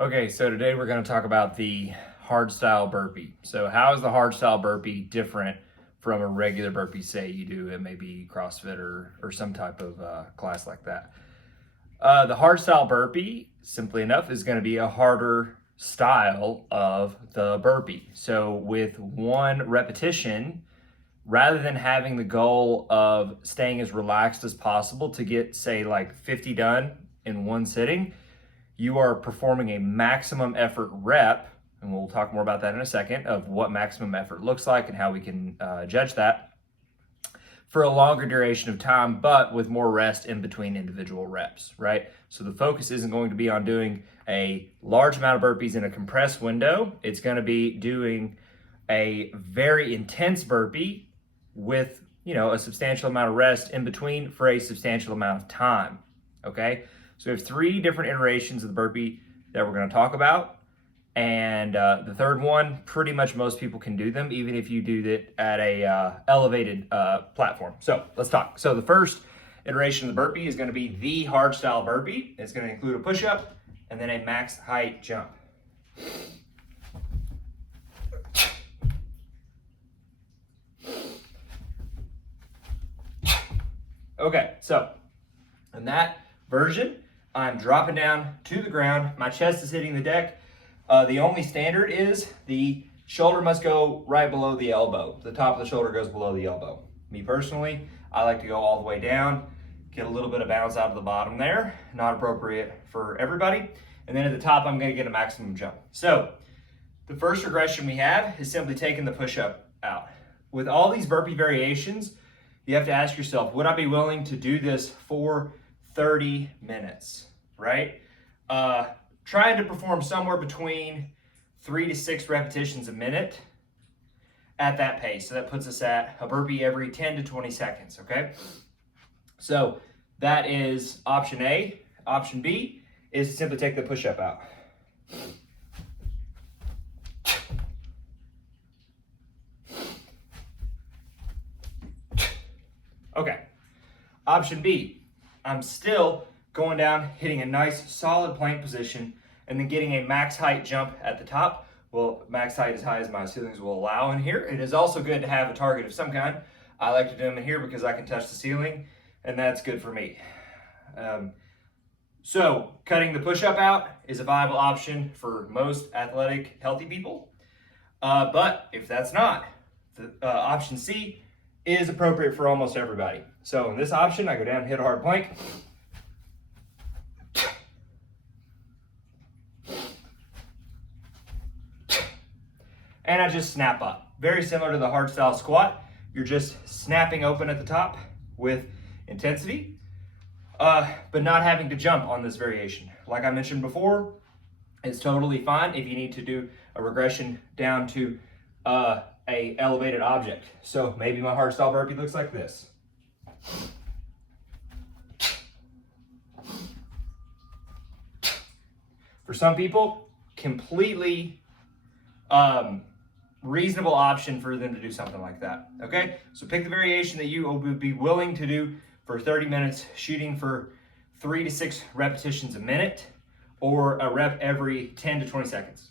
Okay, so today we're going to talk about the hard style burpee. So how is the hard style burpee different from a regular burpee, say you do it maybe CrossFit or some type of class like that? The hard style burpee, simply enough, is going to be a harder style of the burpee. So with one repetition, rather than having the goal of staying as relaxed as possible to get, say, like 50 done in one sitting, you are performing a maximum effort rep, and we'll talk more about that in a second, of what maximum effort looks like and how we can judge that, for a longer duration of time, but with more rest in between individual reps, right? So the focus isn't going to be on doing a large amount of burpees in a compressed window. It's going to be doing a very intense burpee with, a substantial amount of rest in between for a substantial amount of time, okay? So we have 3 different iterations of the burpee that we're going to talk about. And the third one, pretty much most people can do them, even if you do it at a elevated platform. So let's talk. So the first iteration of the burpee is going to be the hard style burpee. It's going to include a push-up and then a max height jump. Okay, so in that version, I'm dropping down to the ground. My chest is hitting the deck. The only standard is the shoulder must go right below the elbow. The top of the shoulder goes below the elbow. Me personally, I like to go all the way down, get a little bit of bounce out of the bottom there. Not appropriate for everybody. And then at the top, I'm gonna get a maximum jump. So the first regression we have is simply taking the push-up out. With all these burpee variations, you have to ask yourself, would I be willing to do this for 30 minutes, right? Trying to perform somewhere between 3 to 6 repetitions a minute at that pace. So that puts us at a burpee every 10 to 20 seconds, okay? So that is option A. Option B is to simply take the push-up out. Okay, option B, I'm still going down, hitting a nice solid plank position, and then getting a max height jump at the top. Well, max height as high as my ceilings will allow in here. It is also good to have a target of some kind. I like to do them in here because I can touch the ceiling, and that's good for me. So cutting the push-up out is a viable option for most athletic, healthy people. But if that's not, the option C is appropriate for almost everybody. So in this option, I go down, hit a hard plank. And I just snap up. Very similar to the hard style squat. You're just snapping open at the top with intensity, but not having to jump on this variation. Like I mentioned before, it's totally fine if you need to do a regression down to a elevated object. So maybe my hard style burpee looks like this. For some people, completely reasonable option for them to do something like that, okay? So pick the variation that you would be willing to do for 30 minutes, shooting for 3 to 6 repetitions a minute, or a rep every 10 to 20 seconds.